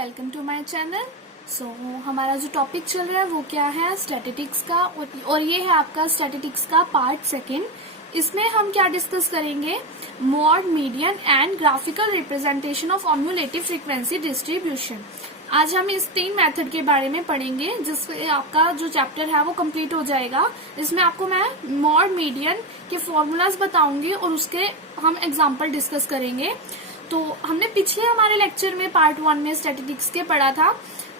Welcome to my channel. हमारा जो topic चल रहा है वो क्या है, स्टैटिस्टिक्स का, और ये है आपका स्टैटिस्टिक्स का पार्ट सेकंड। इसमें हम क्या डिस्कस करेंगे, mod, median and graphical representation of cumulative frequency distribution. आज हम इस 3 मेथड के बारे में पढ़ेंगे, जिससे आपका जो चैप्टर है वो कंप्लीट हो जाएगा। इसमें आपको मैं मॉड, मीडियन के फॉर्मूलाज बताऊंगी और उसके हम एग्जाम्पल डिस्कस करेंगे। तो हमने पिछले हमारे लेक्चर में पार्ट 1 में स्टैटिस्टिक्स के पढ़ा था।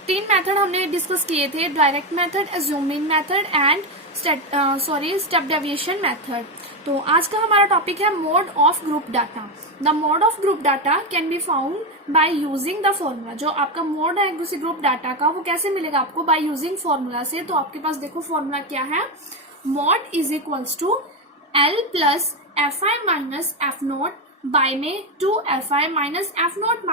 3 मेथड हमने डिस्कस किए थे, direct method, assuming method and step deviation method. तो आज का हमारा टॉपिक है mode of group data. The mode of group data can be found by using the formula. जो आपका मोड है किसी ग्रुप डाटा का, वो कैसे मिलेगा आपको, बाय यूजिंग फॉर्मूला से। तो आपके पास देखो फॉर्मूला क्या है, mode is equals to l plus f i minus f naught by में 2fi minus f naught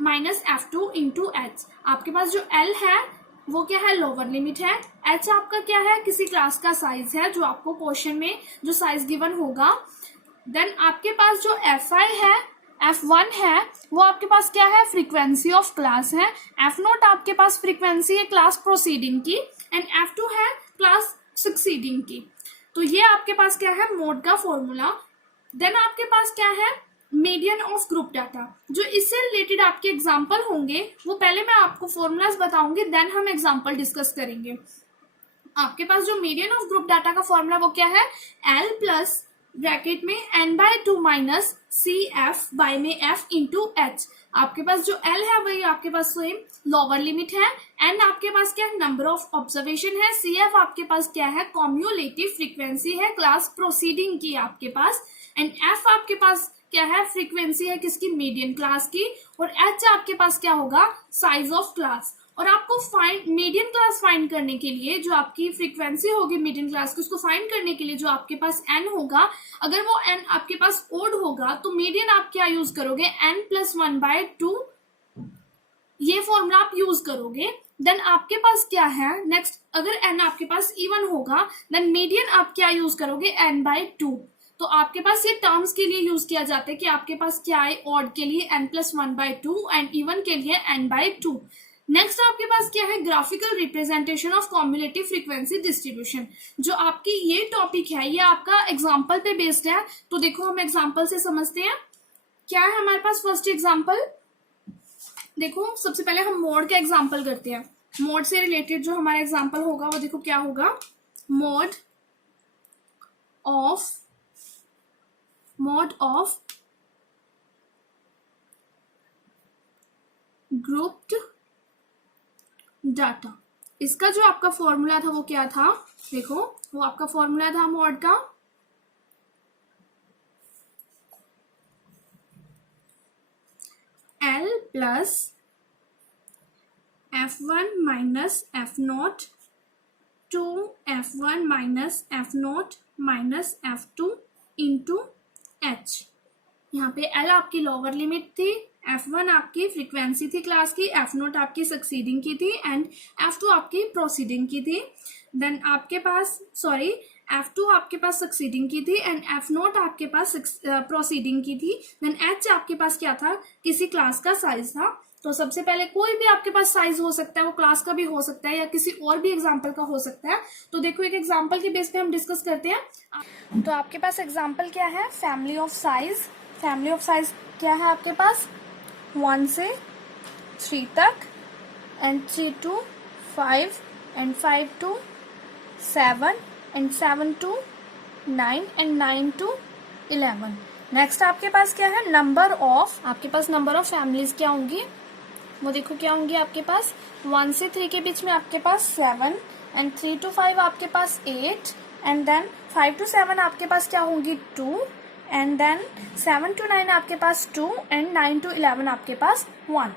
minus f two into h. आपके पास जो l है वो क्या है, लोअर लिमिट है। h आपका क्या है, किसी क्लास का साइज है जो आपको क्वेश्चन में जो साइज गिवन होगा। देन आपके पास जो fi है, f1 है, वो आपके पास क्या है, फ्रीक्वेंसी ऑफ क्लास है। f नोट आपके पास फ्रीक्वेंसी है क्लास प्रोसीडिंग की, एंड f2 है क्लास सक्सीडिंग की। तो ये आपके पास क्या है, मोड का फॉर्मूला। देन आपके पास क्या है, मीडियन ऑफ ग्रुप डाटा। जो इससे रिलेटेड आपके एग्जाम्पल होंगे वो पहले मैं आपको फॉर्मूलाज बताऊंगी, देन हम एग्जाम्पल डिस्कस करेंगे। आपके पास जो मीडियन ऑफ ग्रुप डाटा का फॉर्मूला वो क्या है, एल प्लस ब्रैकेट में n/2 minus c f by में f इंटू एच। आपके पास जो l है वही आपके पास सेम लोअर लिमिट है। n आपके पास क्या है, नंबर ऑफ ऑब्जर्वेशन है। सी एफ आपके पास क्या है, कॉम्युलेटिव फ्रीक्वेंसी है क्लास प्रोसीडिंग की आपके पास। एंड f आपके पास क्या है, फ्रीक्वेंसी है किसकी, मीडियन क्लास की। और h आपके पास क्या होगा, साइज ऑफ क्लास। और आपको मीडियन क्लास फाइंड करने के लिए जो आपकी फ्रीक्वेंसी होगी मीडियन क्लास की, उसको फाइंड करने के लिए जो आपके पास n होगा, अगर वो n आपके पास ओड होगा तो मीडियन आप क्या यूज करोगे, n प्लस 1/2, ये फॉर्मूला आप यूज करोगे। देन आपके पास क्या है नेक्स्ट, अगर n आपके पास इवन होगा देन मीडियन आप क्या यूज करोगे, n/2। तो आपके पास ये टर्म्स के लिए यूज किया जाता है कि आपके पास क्या है, ऑड के लिए n प्लस 1/2 एंड इवन के लिए n/2। नेक्स्ट आपके पास क्या है, graphical representation of cumulative frequency distribution. जो आपकी ये टॉपिक है ये आपका एग्जाम्पल पे बेस्ड है। तो देखो हम एग्जाम्पल से समझते हैं क्या है हमारे पास। फर्स्ट एग्जाम्पल देखो, सबसे पहले हम मोड का एग्जाम्पल करते हैं। मोड से रिलेटेड जो हमारा एग्जाम्पल होगा वो देखो क्या होगा, मोड ऑफ ग्रुप्ड डाटा। इसका जो आपका फॉर्मूला था वो क्या था, देखो वो आपका फॉर्मूला था मोड का L plus F1 minus F0 two F1 minus F0 minus F2 into H। यहाँ पे L आपकी लोअर लिमिट थी, F1 आपकी फ्रीक्वेंसी थी क्लास की, F0 आपकी सक्सीडिंग की थी एंड F2 आपकी प्रोसीडिंग की थी। देन आपके पास F2 आपके पास सक्सीडिंग की थी एंड F0 आपके पास प्रोसीडिंग की थी। देन H आपके पास क्या था, किसी क्लास का साइज था। तो सबसे पहले कोई भी आपके पास साइज हो सकता है, वो क्लास का भी हो सकता है या किसी और भी एग्जाम्पल का हो सकता है। तो देखो एक एग्जाम्पल के बेस पे हम डिस्कस करते हैं। तो आपके पास एग्जाम्पल क्या है, family of size. Family of size क्या है आपके पास, 1 से 3 तक and 3 to 5 and 5 to 7 and 7 to 9 and 9 to 11। Next आपके पास क्या है, नंबर ऑफ, आपके पास नंबर ऑफ फैमिलीज क्या होंगी, वो देखो क्या होंगी आपके पास। 1 से 3 के बीच में आपके पास 7 एंड 3 to 5 आपके पास 8 एंड देन 5 to 7 आपके पास क्या होंगी 2 एंड देन 7 to 9 आपके पास 2 एंड 9 to 11 आपके पास 1।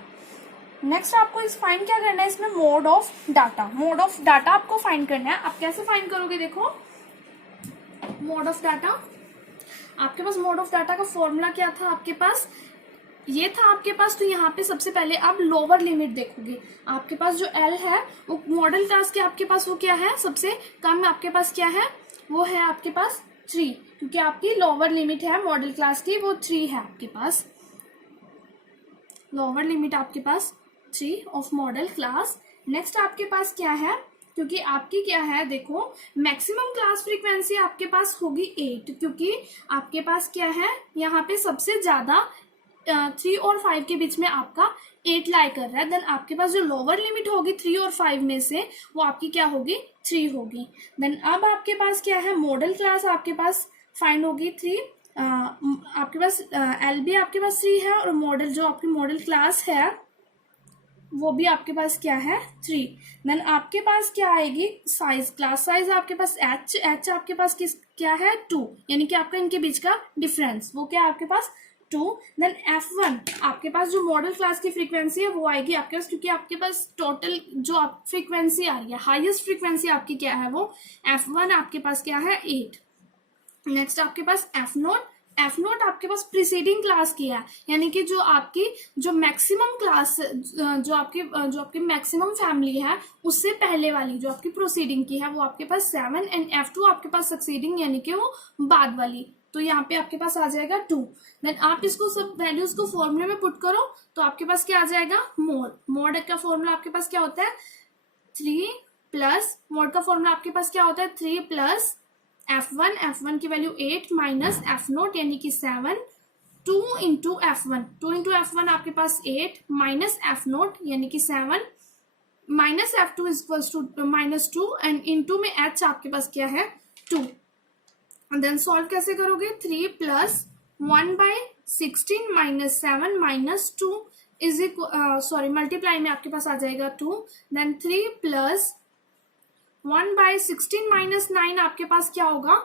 नेक्स्ट आपको इस फाइंड क्या करना है, इसमें mode of data. Mode of data आपको फाइंड करना है। आप कैसे फाइंड करोगे, देखो मोड ऑफ डाटा, आपके पास मोड ऑफ डाटा का फॉर्मूला क्या था, आपके पास ये था आपके पास। तो यहाँ पे सबसे पहले आप लोअर लिमिट देखोगे। आपके पास जो L है वो मॉडल क्लास के आपके पास वो क्या है, सबसे कम आपके पास क्या है, वो है आपके पास 3, क्योंकि आपकी लोअर लिमिट है मॉडल क्लास की वो 3 है आपके पास। लोअर लिमिट आपके पास 3 ऑफ मॉडल क्लास। नेक्स्ट आपके पास क्या है, क्योंकि आपकी क्या है, देखो मैक्सिमम क्लास फ्रीक्वेंसी आपके पास होगी 8, क्योंकि आपके पास क्या है यहाँ पे सबसे ज्यादा 3 और 5 के बीच में आपका 8 लाई कर रहा है। देन आपके पास जो लोअर लिमिट होगी 3 और 5 में से वो आपकी क्या होगी, 3 होगी। देन अब आपके पास क्या है, मॉडल क्लास आपके पास फाइंड होगी 3, आपके पास LB आपके पास 3 है, और मॉडल जो आपकी मॉडल क्लास है वो भी आपके पास क्या है 3। देन आपके पास क्या आएगी, साइज, क्लास साइज आपके पास H आपके पास क्या है 2, यानी कि आपका इनके बीच का डिफरेंस वो क्या है आपके पास 2। देन F1 आपके पास जो मॉडल क्लास की फ्रीक्वेंसी है वो आएगी आपके पास, क्योंकि आपके पास टोटल जो आप फ्रीक्वेंसी आ रही है, हाईएस्ट फ्रीक्वेंसी आपकी क्या है वो F1 आपके पास क्या है 8। नेक्स्ट आपके पास F0 आपके पास प्रीसीडिंग क्लास की है, यानी कि जो आपकी जो मैक्सिमम क्लास जो आपकी मैक्सिमम फैमिली है उससे पहले वाली जो आपकी प्रोसीडिंग की है वो आपके पास 7, एंड F2 आपके पास सक्सीडिंग यानी कि वो बाद वाली, तो यहाँ पे आपके पास आ जाएगा 2। देन आप इसको सब वैल्यूज को फॉर्मूले में पुट करो तो आपके पास क्या आ जाएगा, मोड का फॉर्मूला आपके पास क्या होता है 3 प्लस, मोड का फॉर्मूला आपके पास क्या होता है 3 प्लस F1 की वैल्यू 8 माइनस F0 यानी कि 7, 2 इंटू F1 आपके पास 8 माइनस F0 यानी कि 7, minus F2 equals to -2, and into में H आपके पास क्या है 2। देन सॉल्व कैसे करोगे, 3 plus 1/16 minus 7 minus 2 is sorry multiply में आपके पास आ जाएगा 2। देन 3 प्लस 1/16 माइनस 9 आपके पास क्या होगा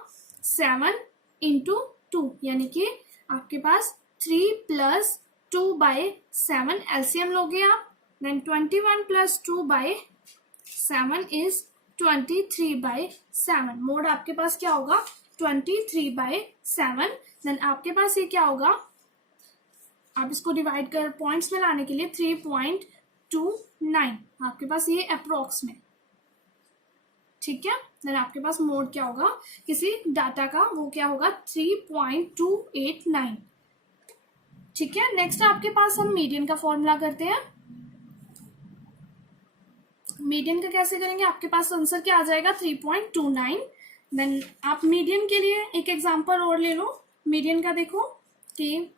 7 इंटू 2, यानी कि आपके पास 3 प्लस 2/7 एलसीएम लोगे आप। Then 21 plus 2/7 is 23/7। मोड आपके पास क्या होगा 23/7। देन आपके पास ये क्या होगा, आप इसको डिवाइड कर पॉइंट्स में लाने के लिए 3.29 आपके पास ये अप्रोक्स में, ठीक है। देन आपके पास मोड क्या होगा किसी डाटा का, वो क्या होगा 3.289, ठीक है। नेक्स्ट आपके पास हम मीडियन का फॉर्मूला करते हैं। मीडियन का कैसे करेंगे, आपके पास आंसर क्या आ जाएगा 3.29। देन आप मीडियन के लिए एक एग्जांपल और ले लो। मीडियन का देखो कि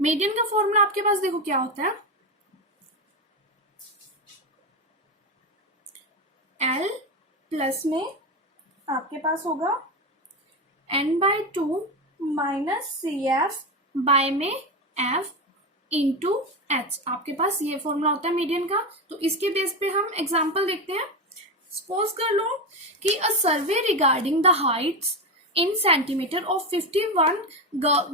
मीडियन का फॉर्मूला आपके पास देखो क्या होता है, L प्लस में आपके पास होगा n/2 माइनस CF बाय में F इंटू H, आपके पास ये फॉर्मूला होता है मीडियन का। तो इसके बेस पे हम एग्जांपल देखते हैं। सपोज कर लो कि a survey regarding the heights in centimeter of 51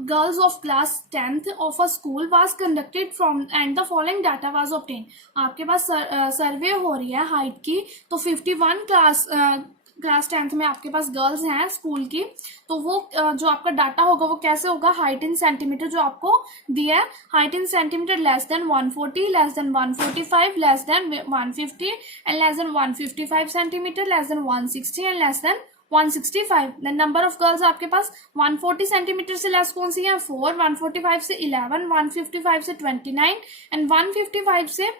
girls of class 10th of a school was conducted from and the following data was obtained। आपके पास सर्वे हो रही है हाइट की, तो 51 क्लास 10th में आपके पास गर्ल्स हैं स्कूल की, तो वो जो आपका डाटा होगा वो कैसे होगा, हाइट इन सेंटीमीटर जो आपको दिया है, height in centimetre less than 140, less than 145, less than 150 and less than 155 centimetre, less than 160 and less than 165। Then number of girls आपके पास 140 सेंटीमीटर से लेस कौन सी है 4, 145 से 11, 155 से 29 एंड 155 से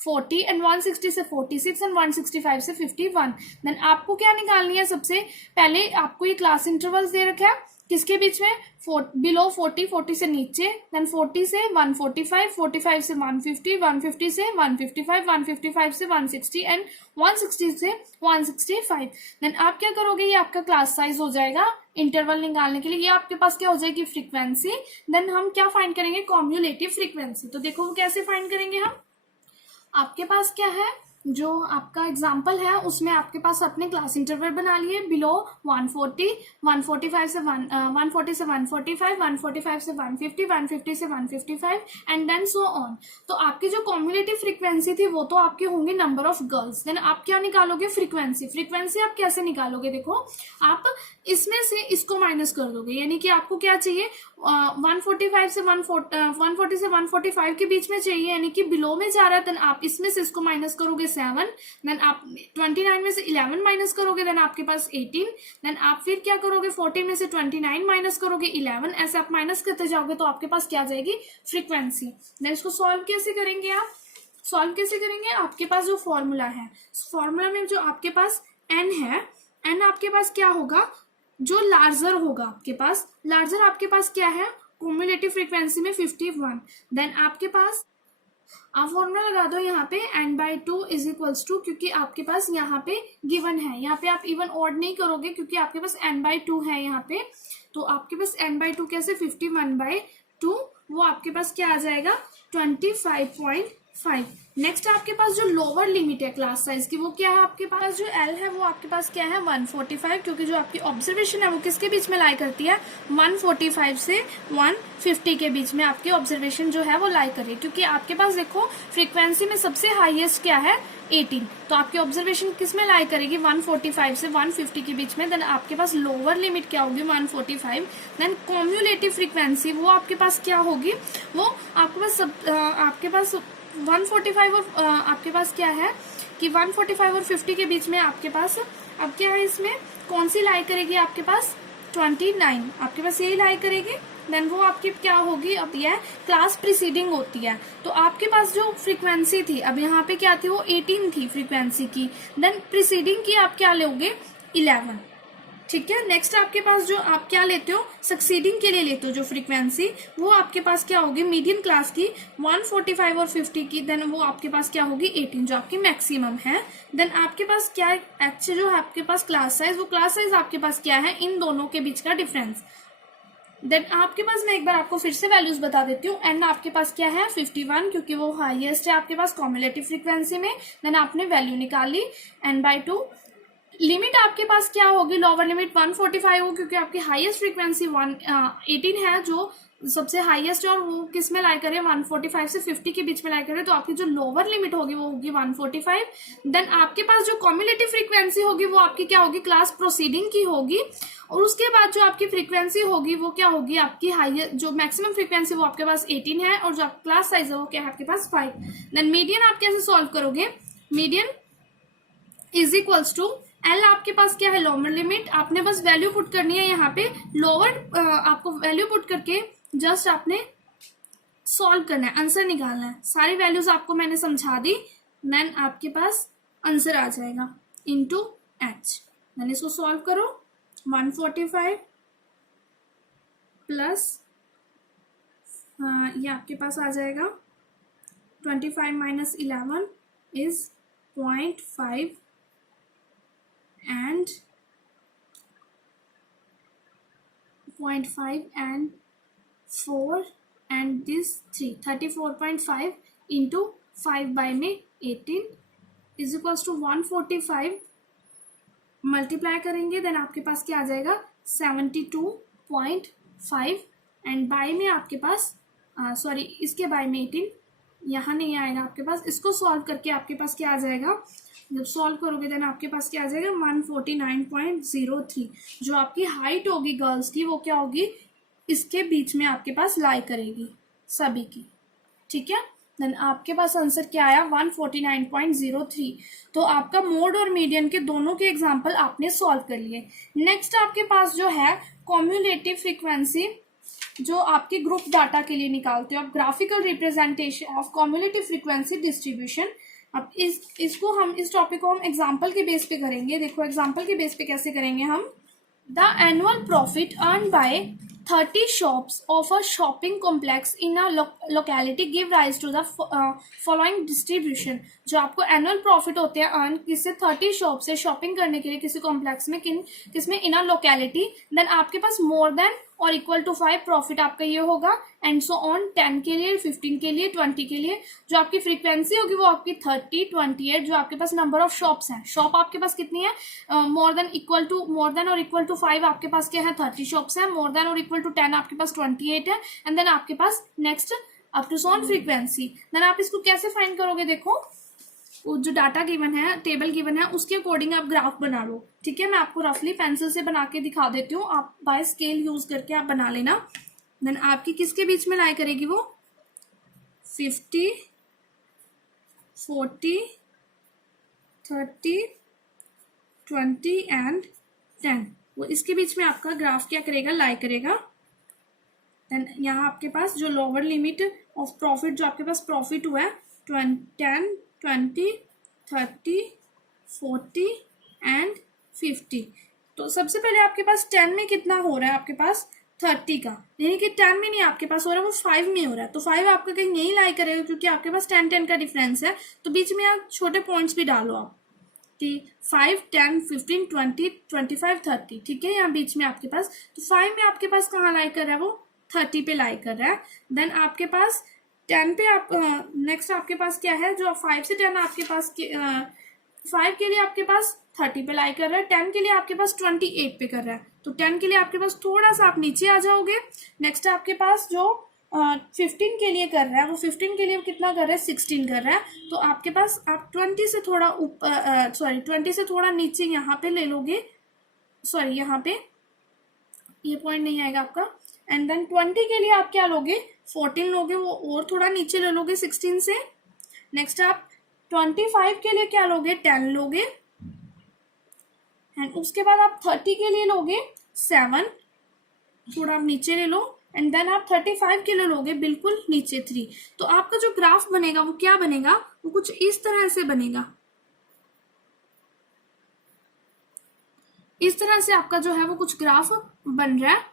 40 एंड 160 से 46 एंड 165 से 51। देन आपको क्या निकालनी है, सबसे पहले आपको ये क्लास इंटरवल्स दे रखा है किसके बीच में, बिलो 40, 40 से नीचे, देन 40 से 145, 45 से 150, 150 से 155, 155 से 160 एंड 160 से 165। देन आप क्या करोगे, ये आपका क्लास साइज हो जाएगा इंटरवल निकालने के लिए, ये आपके पास क्या हो जाएगी फ्रीक्वेंसी। देन हम क्या फाइंड करेंगे, कॉम्युलेटिव फ्रीक्वेंसी। तो देखो वो कैसे फाइंड करेंगे हम, आपके पास क्या है जो आपका एग्जाम्पल है उसमें आपके पास अपने क्लास इंटरवल बना लिए, बिलो 140, 140 से 145, 145 से 150, 150 से 155 एंड देन सो ऑन। तो आपकी जो कॉम्युलेटिव फ्रीक्वेंसी थी वो तो आपके होंगे नंबर ऑफ गर्ल्स। देन आप क्या निकालोगे, फ्रीक्वेंसी आप कैसे निकालोगे, देखो आप इसमें से इसको माइनस कर दोगे, यानी कि आपको क्या चाहिए 140 से 145 के बीच में चाहिए, यानी कि बिलो में जा रहा है। देन आप इसमें से इसको माइनस करोगे 7, देन आप 29 में से 11 माइनस करोगे, देन आपके पास 18, देन आप फिर क्या करोगे 14 में से 29 माइनस करोगे 11, ऐसे आप माइनस करते जाओगे तो आपके पास क्या आ जाएगी फ्रीक्वेंसी। देन इसको सॉल्व कैसे करेंगे आप, सॉल्व कैसे करेंगे, आपके पास जो फॉर्मूला है, फॉर्मूला में जो आपके पास n है, n आपके पास क्या होगा, जो लार्जर होगा आपके पास, लार्जर आपके पास क्या है, क्यूमुलेटिव फ्रीक्वेंसी में 51, देन आपके पास आप फॉर्मूला लगा दो यहाँ पे n/2 इज इक्वल्स टू, क्योंकि आपके पास यहाँ पे गिवन है, यहाँ पे आप इवन ऑड नहीं करोगे क्योंकि आपके पास n/2 है यहाँ पे, तो आपके पास n/2 कैसे 51/2, वो आपके पास क्या आ जाएगा 25.5। नेक्स्ट आपके पास जो लोअर लिमिट है क्लास साइज की वो क्या है, आपके पास जो L है वो आपके पास क्या है 145, क्योंकि जो आपकी ऑब्जर्वेशन है वो किसके बीच में लाई करती है 145 से 150 के बीच में आपकी ऑब्जर्वेशन जो है वो लाई कर रही है, क्योंकि आपके पास देखो फ्रीक्वेंसी में सबसे हाईएस्ट क्या है 18, तो आपकी ऑब्जर्वेशन किस में लाई करेगी 145 से 150 के बीच में, देन आपके पास लोअर लिमिट क्या होगी 145, देन कॉम्युलेटिव फ्रीक्वेंसी वो आपके पास क्या होगी, वो आपके पास 145 और आपके पास क्या है कि 145 और 50 के बीच में आपके पास अब क्या है, इसमें कौन सी लाई करेगी आपके पास 29, आपके पास यही लाई करेगी, देन वो आपकी क्या होगी, अब यह क्लास प्रीसीडिंग होती है, तो आपके पास जो फ्रीक्वेंसी थी अब यहाँ पे क्या थी वो 18 थी फ्रीक्वेंसी की, देन प्रीसीडिंग की आप क्या लोगे 11, ठीक है। नेक्स्ट आपके पास जो आप क्या लेते हो सक्सीडिंग के लिए लेते हो जो फ्रीक्वेंसी, वो आपके पास क्या होगी मीडियम क्लास की 145 और 50 की, देन वो आपके पास क्या होगी 18 जो आपकी मैक्सिमम है, देन आपके पास क्या है एच जो है आपके पास क्लास साइज, वो क्लास साइज आपके पास क्या है इन दोनों के बीच का डिफरेंस, देन आपके पास मैं एक बार आपको फिर से वैल्यूज बता देती हूँ, एन आपके पास क्या है 51 क्योंकि वो हाईएस्ट है आपके पास कॉम्युलेटिव फ्रीक्वेंसी में, देन आपने वैल्यू निकाली n/2, लिमिट आपके पास क्या होगी लोअर लिमिट 145 हो क्योंकि आपकी हाईएस्ट फ्रीक्वेंसी 18 है जो सबसे हाईएस्ट है और वो किस में लाई करे 145 से 50 के बीच में लाई करे, तो आपकी जो लोअर लिमिट होगी वो होगी 145, देन आपके पास जो कॉम्युलेटिव फ्रीक्वेंसी होगी वो आपकी क्या होगी क्लास प्रोसीडिंग की होगी, और उसके बाद जो आपकी फ्रीक्वेंसी होगी वो क्या होगी आपकी हाईएस्ट जो मैक्सिमम फ्रीक्वेंसी वो आपके पास 18 है, और जो क्लास साइज है वो क्या है आपके पास 5, देन मीडियन आप कैसे सॉल्व करोगे, median is equals to l आपके पास क्या है लोअर लिमिट, आपने बस वैल्यू पुट करनी है यहाँ पे लोअर, आपको वैल्यू पुट करके जस्ट आपने सॉल्व करना है, आंसर निकालना है, सारी वैल्यूज आपको मैंने समझा दी, देन आपके पास आंसर आ जाएगा इनटू एच, देन इसको सॉल्व करो 145 प्लस ये आपके पास आ जाएगा 25 minus 11 is 0.5 and 0.5 and 4 and this 34.5 into 5 by में 18 is equals to 145 मल्टीप्लाई करेंगे, देन आपके पास क्या आ जाएगा 72.5 एंड बाय में आपके पास सॉरी इसके बाय में 18 यहाँ नहीं आएगा आपके पास, इसको सॉल्व करके आपके पास क्या आ जाएगा, जब सॉल्व करोगे देन आपके पास क्या आ जाएगा 149.03, जो आपकी हाइट होगी गर्ल्स की वो क्या होगी इसके बीच में आपके पास लाई करेगी सभी की, ठीक है। देन आपके पास आंसर क्या आया 149.03, तो आपका मोड और मीडियन के दोनों के एग्जाम्पल आपने सॉल्व कर लिए। नेक्स्ट आपके पास जो है कॉम्युलेटिव फ्रीक्वेंसी जो आपके ग्रुप डाटा के लिए निकालते हो आप, graphical representation of cumulative frequency distribution. अब इसको हम इस टॉपिक को हम एग्जाम्पल के बेस पे करेंगे, देखो एग्जाम्पल के बेस पे कैसे करेंगे हम, the annual profit earn by 30 shops of a shopping complex in a locality give rise to the following distribution। जो आपको एनुअल प्रॉफिट होते हैं अर्न किससे 30 शॉप से शॉपिंग करने के लिए किसी कॉम्प्लेक्स में किसमें इन अ लोकेलिटी, देन आपके पास मोर देन और इक्वल टू 5 प्रॉफिट आपका ये होगा एंड सो ऑन 10 के लिए 15 के लिए 20 के लिए। जो आपकी फ्रीक्वेंसी होगी वो आपकी 30 28, जो आपके पास नंबर ऑफ शॉप्स हैं, शॉप आपके पास कितनी है मोर देन और इक्वल टू 5 आपके पास क्या है 30 शॉप्स है, मोर देन और इक्वल टू 10 आपके पास 28 है, एंड देन आपके पास next up to sawn frequency. Then आप इसको कैसे फाइंड करोगे, देखो जो डाटा गिवन है टेबल गिवन है उसके अकॉर्डिंग आप ग्राफ बना लो, ठीक है। मैं आपको रफली पेंसिल से बना के दिखा देती हूँ, आप बाय स्केल यूज करके आप बना लेना। देन आपकी किसके बीच में लाई करेगी वो 50 40 30 20 एंड 10, वो इसके बीच में आपका ग्राफ क्या करेगा लाई करेगा। देन यहाँ आपके पास जो लोअर लिमिट ऑफ प्रॉफिट जो आपके पास प्रॉफिट हुआ है 10, 20, 30, 40 एंड 50। तो सबसे पहले आपके पास 10 में कितना हो रहा है, आपके पास 30 का, यानी कि 10 में नहीं आपके पास हो रहा है, वो 5 में हो रहा है। तो 5 आपका कहीं यही लाई करेगा क्योंकि आपके पास 10 का डिफरेंस है। तो बीच में आप छोटे पॉइंट्स भी डालो आप कि 5, 10, 15, 20, 25, 30, ठीक है, यहाँ बीच में आपके पास। तो 5 में आपके पास कहाँ लाई कर रहा है, वो 30 पे लाई कर रहा है। देन आपके पास 10 पे आप नेक्स्ट आपके पास क्या है, जो 5 से 10 आपके पास 5 के लिए आपके पास 30 पे लाई कर रहा है, 10 के लिए आपके पास 28 पे कर रहा है। तो 10 के लिए आपके पास थोड़ा सा आप नीचे आ जाओगे। नेक्स्ट आपके पास जो 15 के लिए कर रहा है, वो 15 के लिए कितना कर रहा है, 16 कर रहा है। तो आपके पास आप 20 से थोड़ा ऊपर, सॉरी 20 से थोड़ा नीचे यहाँ पे ले लोगे, सॉरी यहाँ पे ये पॉइंट नहीं आएगा आपका। एंड देन 20 के लिए आप क्या लोगे, 14 लोगे, वो और थोड़ा नीचे ले लोगे 16 से। नेक्स्ट आप 25 के लिए क्या लोगे, 10 लोगे। एंड उसके बाद आप 30 के लिए लोगे 7, थोड़ा आप नीचे ले लो। एंड देन आप 35 के लिए लोगे बिल्कुल नीचे 3। तो आपका जो ग्राफ बनेगा वो क्या बनेगा, वो कुछ इस तरह से बनेगा। इस तरह से आपका जो है वो कुछ ग्राफ बन रहा है।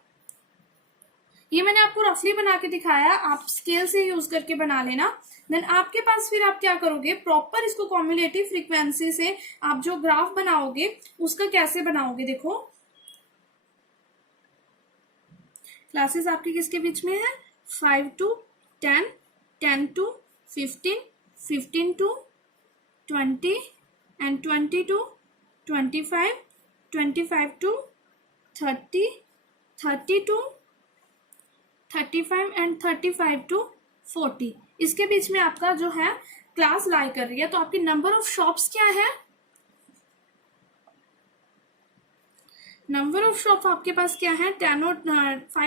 ये मैंने आपको रफली बना के दिखाया, आप स्केल से यूज करके बना लेना। देन आपके पास फिर आप क्या करोगे, प्रॉपर इसको कॉम्युलेटिव फ्रीक्वेंसी से आप जो ग्राफ बनाओगे उसका कैसे बनाओगे, देखो क्लासेस आपकी किसके बीच में है, 5 to 10, 10 to 15, 15 to 20 and 20 to 25, 25 to 30, 30 to 35 and 35 to 40। इसके बीच में आपका जो है क्लास लाई कर रही है। तो आपकी नंबर ऑफ शॉप्स क्या है, नंबर ऑफ शॉप आपके पास क्या है, 5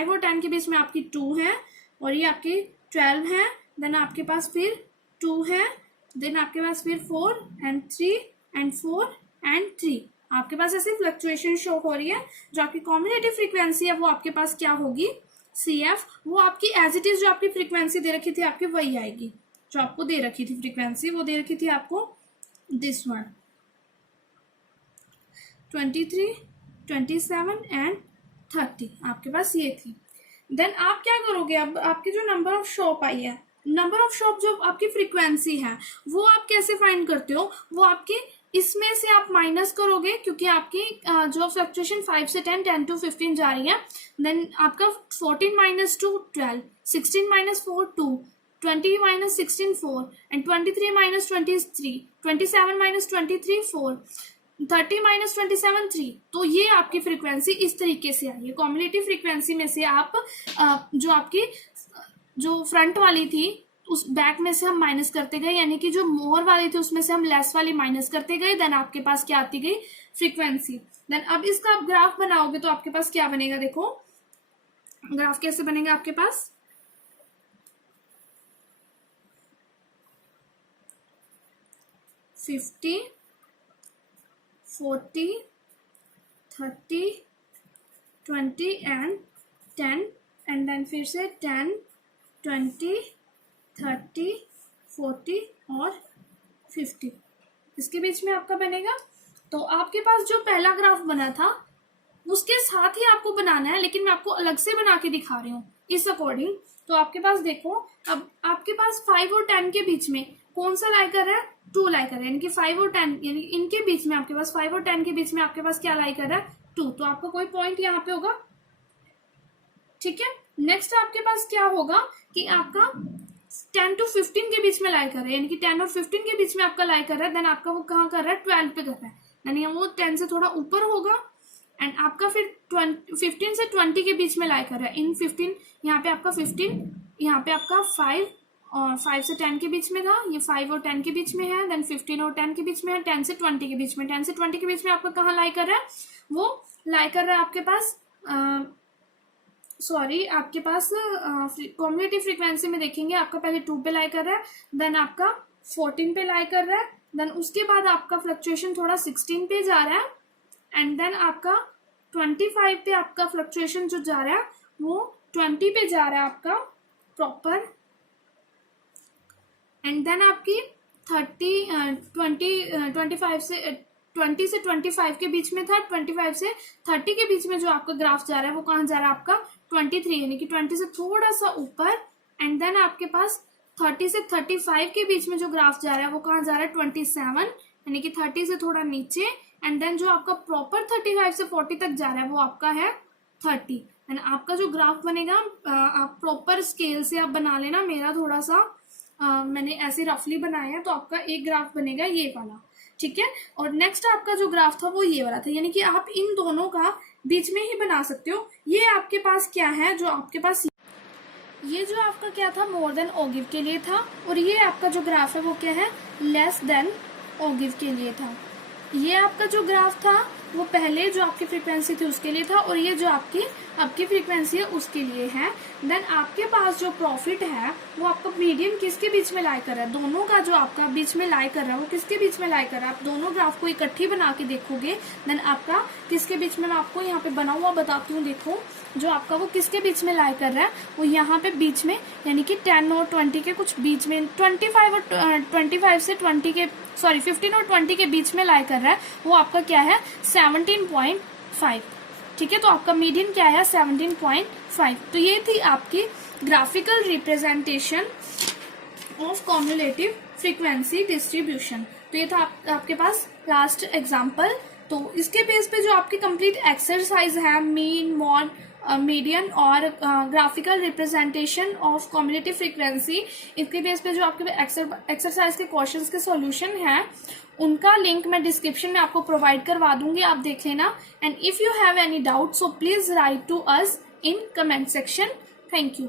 और 10 के बीच में आपकी 2 है, और ये आपकी 12 है। देन आपके पास फिर 2 है, देन आपके पास फिर 4 एंड 3 एंड 4 एंड 3। आपके पास ऐसे फ्लक्चुएशन शो हो रही है। जो आपकी कॉम्युलेटिव फ्रीक्वेंसी है वो आपके पास क्या होगी, CF, वो आपकी एज इट इज जो आपकी फ्रीक्वेंसी दे रखी थी आपकी वही आएगी। जो आपको दे रखी थी फ्रीक्वेंसी वो दे रखी थी आपको दिस वन, 23, 27 एंड 30 आपके पास ये थी। देन आप क्या करोगे, अब आपकी जो नंबर ऑफ शॉप आई है, नंबर ऑफ शॉप जो आपकी फ्रीक्वेंसी है वो आप कैसे फाइंड करते हो, वो आपकी इसमें से आप माइनस करोगे क्योंकि आपकी जो फ्लक्चुएशन 5 से 10, 10 to 15 जा रही है। देन आपका 14 minus 2 12, 16 minus 4 2, 20 minus 16 4 and 23 minus 23, 27 minus 23 4, 30 minus 27 3। तो ये आपकी फ्रीक्वेंसी इस तरीके से आई है। कॉम्युलेटिव फ्रीक्वेंसी में से आप जो आपकी जो फ्रंट वाली थी उस बैक में से हम माइनस करते गए, यानी कि जो मोर वाली थी उसमें से हम लेस वाली माइनस करते गए। देन आपके पास क्या आती गई, फ्रीक्वेंसी। देन अब इसका आप ग्राफ बनाओगे तो आपके पास क्या बनेगा, देखो ग्राफ कैसे बनेगा आपके पास, फिफ्टी 40, 30, 20 एंड 10 एंड देन फिर से 10, 20, 30, 40 और 50 इसके बीच में आपका बनेगा। तो आपके पास जो पहला ग्राफ बना था उसके साथ ही आपको बनाना है, लेकिन मैं आपको अलग से बना के दिखा रही हूँ इस अकॉर्डिंग। तो आपके पास देखो, अब आपके पास 5 और 10 के बीच में कौन सा लाई कर रहा है, 2 लाई कर रहा है, यानी कि 5 और 10, यानी इनके बीच में आपके पास 5 और 10 के बीच में आपके पास क्या लाई कर रहा है, 2। तो आपको कोई पॉइंट यहाँ पे होगा, ठीक है। नेक्स्ट आपके पास क्या होगा कि आपका 10 to 15 के बीच में लाई कर रहा है, यानी कि 10 और 15 के बीच में आपका लाई कर रहा है। देन आपका वो कहाँ कर रहा है, 12 पे कर रहा है, यानी वो 10 से थोड़ा ऊपर होगा। एंड आपका फिर 15 से 20 के बीच में लाई कर रहा है। इन 15 यहाँ पे आपका 15, यहाँ पे आपका 5 और 5 से 10 के बीच में था, ये 5 और 10 के बीच में है। देन 15 और 10 के बीच में है, 10 से 20 के बीच में, 10 से 20 के बीच में आपका कहाँ लाई कर रहा है, वो लाई कर रहा है आपके पास आपके पास कॉम्युलेटिव फ्रीक्वेंसी में देखेंगे आपका पहले 2 पे लाई कर रहा है, देन आपका 14 पे लाई कर रहा है, देन उसके बाद आपका फ्लक्चुएशन थोड़ा 16 पे जा रहा है, एंड देन आपका 25 पे आपका फ्लक्चुएशन जो जा रहा है वो 20 पे जा रहा है आपका प्रॉपर। एंड देन आपकी 20 से 25 के बीच में था, 25 से 30 के बीच में जो आपका ग्राफ जा रहा है वो कहाँ जा रहा है आपका 23, यानी कि 20 से थोड़ा सा ऊपर। एंड देन आपके पास 30 से 35 के बीच में जो ग्राफ जा रहा है वो कहाँ जा रहा है 27, यानी कि 30 से थोड़ा नीचे। एंड देन जो आपका प्रॉपर 35 से 40 तक जा रहा है वो आपका है 30। एंड आपका जो ग्राफ बनेगा आप प्रॉपर स्केल से आप बना लेना, मेरा थोड़ा सा मैंने ऐसे रफली बनाया है, तो आपका एक ग्राफ बनेगा ये वाला, ठीक है। और नेक्स्ट आपका जो ग्राफ था वो ये वाला था, यानी कि आप इन दोनों का बीच में ही बना सकते हो। ये आपके पास क्या है, जो आपके पास ये जो आपका क्या था मोर देन ओगिव के लिए था, और ये आपका जो ग्राफ है वो क्या है लेस देन ओगिव के लिए था। ये आपका जो ग्राफ था वो पहले जो आपकी फ्रीक्वेंसी थी उसके लिए था, और ये जो आपकी फ्रीक्वेंसी है उसके लिए है। देन आपके पास जो प्रॉफिट है वो आपका मीडियन किसके बीच में लाई कर रहा है, दोनों का जो आपका बीच में लाई कर रहा है वो किसके बीच में लाई कर रहा है। आप दोनों ग्राफ को इकट्ठी बना के देखोगे देन आपका किसके बीच में, मैं आपको यहाँ पे बना हुआ बताती हूँ। देखो जो आपका वो किसके बीच में लाई कर रहा है, वो यहाँ पे बीच में, यानी कि 10 और 20 के कुछ बीच में, 25 से 20 के 15 और 20 के बीच में लाई कर रहा है, वो आपका क्या है 17.5, ठीक है। तो आपका मीडियन क्या है 17.5। तो ये थी आपकी graphical representation of cumulative frequency distribution. तो ये था आपके पास लास्ट एग्जाम्पल। तो इसके बेस पे जो आपकी कंप्लीट एक्सरसाइज है मीन, मॉड, मीडियन और graphical representation of cumulative frequency, इसके बेस पे जो आपके एक्सरसाइज के क्वेश्चंस के सॉल्यूशन है उनका लिंक मैं डिस्क्रिप्शन में आपको प्रोवाइड करवा दूंगी, आप देख लेना। And if you have any doubt so please write to us in comment section. Thank you.